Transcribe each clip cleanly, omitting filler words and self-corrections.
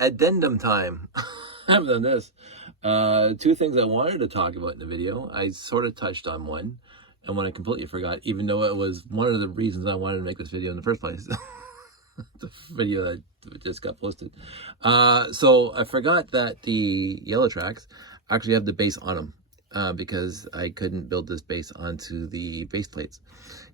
Addendum time. I haven't done this. Two things I wanted to talk about in the video. I sort of touched on one, and one I completely forgot, even though it was one of the reasons I wanted to make this video in the first place. The video that just got posted. So I forgot that the yellow tracks actually have the base on them, because I couldn't build this base onto the base plates,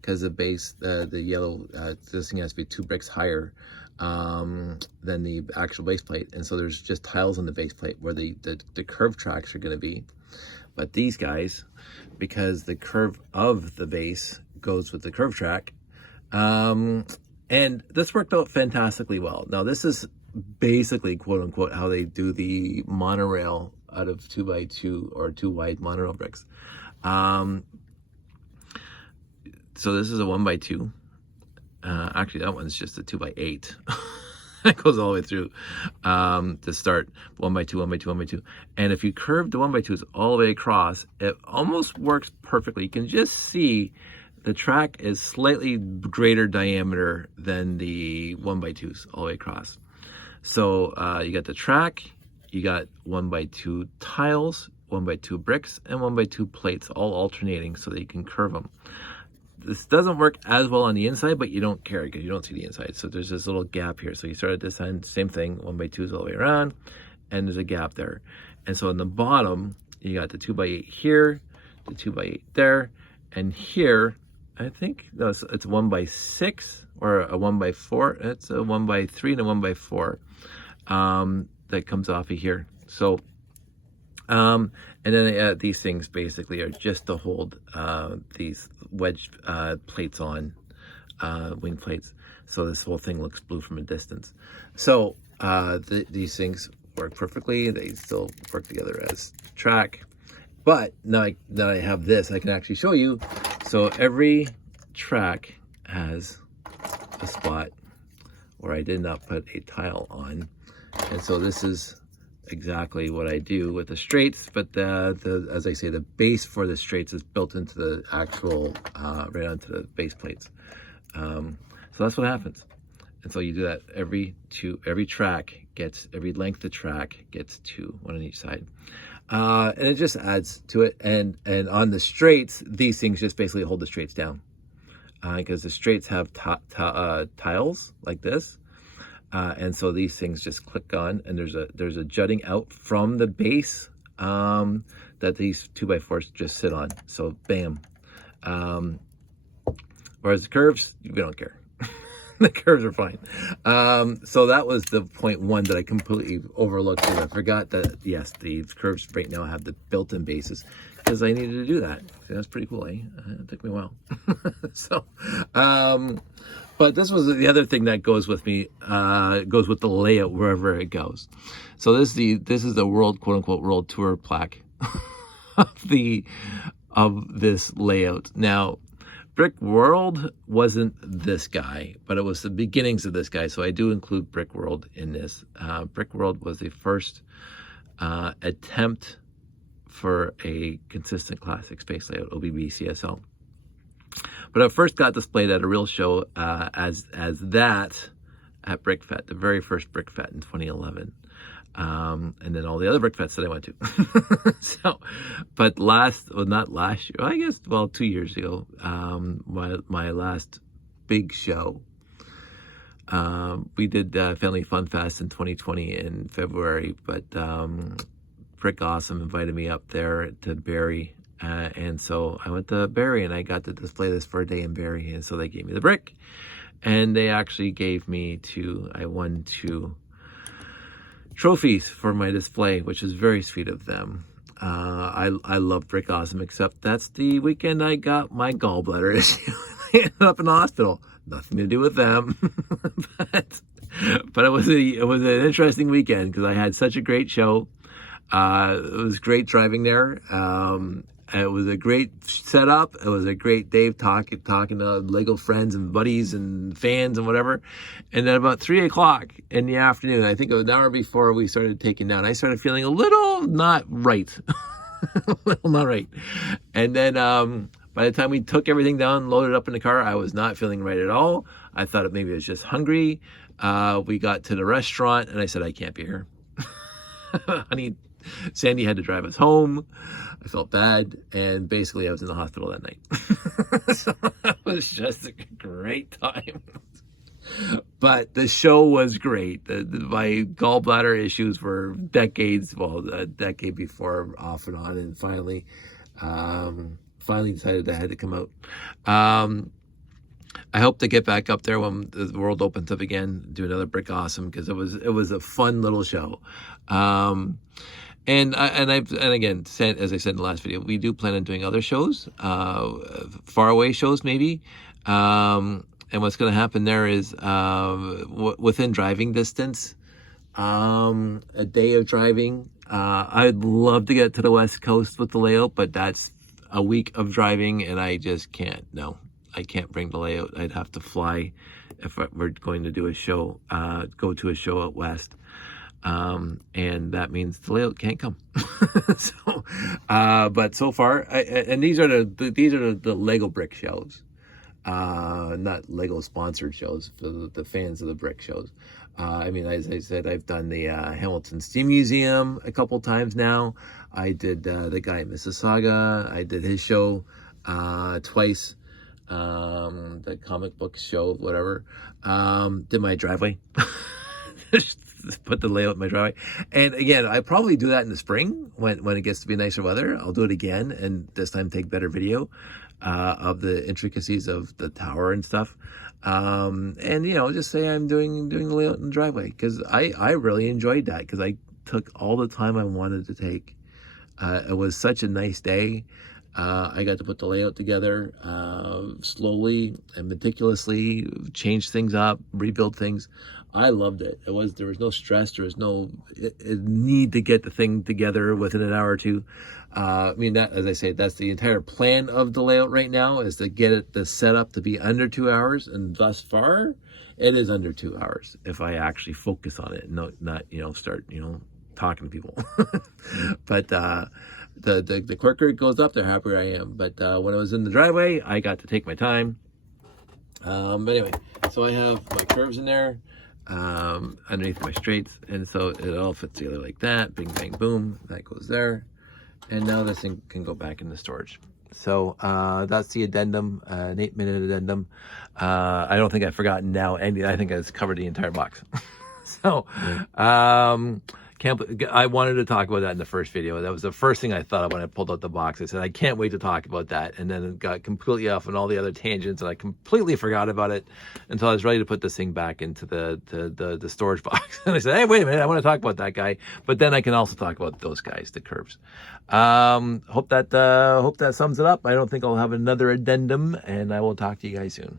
because the base, the yellow, this thing has to be 2 bricks higher than the actual base plate, and so there's just tiles on the base plate where the curved tracks are going to be. But these guys, because the curve of the base goes with the curved track, and this worked out fantastically well. Now this is basically, quote unquote, how they do the monorail out of 2x2 or 2 wide monorail bricks. So this is a 1x2. Actually, that one's just a 2x8. That goes all the way through to start 1x2, 1x2, 1x2. And if you curve the 1x2s all the way across, it almost works perfectly. You can just see the track is slightly greater diameter than the 1x2s all the way across. So you got the track, you got 1x2 tiles, 1x2 bricks, and 1x2 plates, all alternating so that you can curve them. This doesn't work as well on the inside, but you don't care because you don't see the inside. So there's this little gap here. So you start at this end, same thing, 1x2s all the way around, and there's a gap there. And so in the bottom, you got the 2x8 here, the 2x8 there, and here, I think no, it's 1x6 or a 1x4. It's a 1x3 and a 1x4 that comes off of here. So, and then these things basically are just to hold these wedge plates on, wing plates. So this whole thing looks blue from a distance. So these things work perfectly. They still work together as track. But now that I have this, I can actually show you. So every track has a spot where I did not put a tile on. And so this is exactly what I do with the straights, but as I say, the base for the straights is built into the actual, right onto the base plates. So that's what happens. And so you do that every length of track gets 2, 1 on each side. And it just adds to it. And on the straights, these things just basically hold the straights down. Because the straights have tiles like this. And so these things just click on, and there's a jutting out from the base that these 2x4s just sit on. So bam. Whereas the curves, we don't care. The curves are fine. So that was the point one that I completely overlooked, because I forgot that, yes, the curves right now have the built-in bases, because I needed to do that. See, that's pretty cool, eh? It took me a while. So, but this was the other thing that goes with me, goes with the layout wherever it goes. So this is the world, quote unquote, world tour plaque of this layout. Now, Brick World wasn't this guy, but it was the beginnings of this guy. So I do include Brick World in this. Brick World was the first attempt for a consistent classic space layout, OBB CSL. But it first got displayed at a real show as that at BrickFest, the very first BrickFest in 2011. And then all the other BrickFests that I went to. So, but not last year, I guess, well, 2 years ago, my last big show, we did Family Fun Fest in 2020 in February, but Brick Awesome invited me up there to Barrie, and so I went to Barrie and I got to display this for a day in Barrie, and so they gave me the brick, and they actually gave me I won 2 trophies for my display, which is very sweet of them. I love Brick Awesome, except that's the weekend I got my gallbladder issue. I ended up in the hospital. Nothing to do with them. but it was an interesting weekend because I had such a great show. It was great driving there. It was a great setup. It was a great day talking to Lego friends and buddies and fans and whatever. And then about 3 o'clock in the afternoon, I think it was an hour before we started taking down, I started feeling a little not right. A little not right. And then by the time we took everything down, loaded up in the car, I was not feeling right at all. I thought maybe I was just hungry. We got to the restaurant, and I said, I can't be here. Honey, Sandy had to drive us home. I felt bad, and basically I was in the hospital that night. So that was just a great time. But the show was great. My gallbladder issues were decades, well, a decade before, off and on, and finally decided I had to come out. I hope to get back up there when the world opens up again, do another Brick Awesome, because it was a fun little show. And again, as I said in the last video, we do plan on doing other shows, faraway shows maybe. And what's going to happen there is within driving distance, a day of driving. I'd love to get to the West Coast with the layout, but that's a week of driving, and I just can't. No, I can't bring the layout. I'd have to fly if we're going to do a show, go to a show out west. And that means the layout can't come. So, but so far, and these are the Lego brick shows. Not Lego sponsored shows, for the fans of the brick shows. I mean, as I said, I've done the Hamilton Steam Museum a couple times now. I did the guy in Mississauga. I did his show twice. The comic book show, whatever. Did my driveway. Put the layout in my driveway. And again, I probably do that in the spring when it gets to be nicer weather. I'll do it again, and this time take better video of the intricacies of the tower and stuff. And just say I'm doing the layout in the driveway, because I really enjoyed that, because I took all the time I wanted to take. It was such a nice day. I got to put the layout together slowly and meticulously, change things up, rebuild things. I loved it. There was no stress. There was no need to get the thing together within an hour or two. I mean, that, as I say, that's the entire plan of the layout right now, is to get the setup to be under 2 hours. And thus far, it is under 2 hours if I actually focus on it and not start talking to people. But the quicker it goes up, the happier I am. But when I was in the driveway, I got to take my time. But anyway, so I have my curves in there underneath my straights, and so it all fits together like that. Bing, bang, boom. That goes there. And now this thing can go back into storage. So that's the addendum, an 8-minute addendum. I don't think I've forgotten now. And I think it's covered the entire box. So I wanted to talk about that in the first video. That was the first thing I thought of when I pulled out the box. I said, I can't wait to talk about that. And then it got completely off on all the other tangents, and I completely forgot about it until I was ready to put this thing back into the storage box. And I said, hey, wait a minute, I want to talk about that guy. But then I can also talk about those guys, the curves. Hope that sums it up. I don't think I'll have another addendum, and I will talk to you guys soon.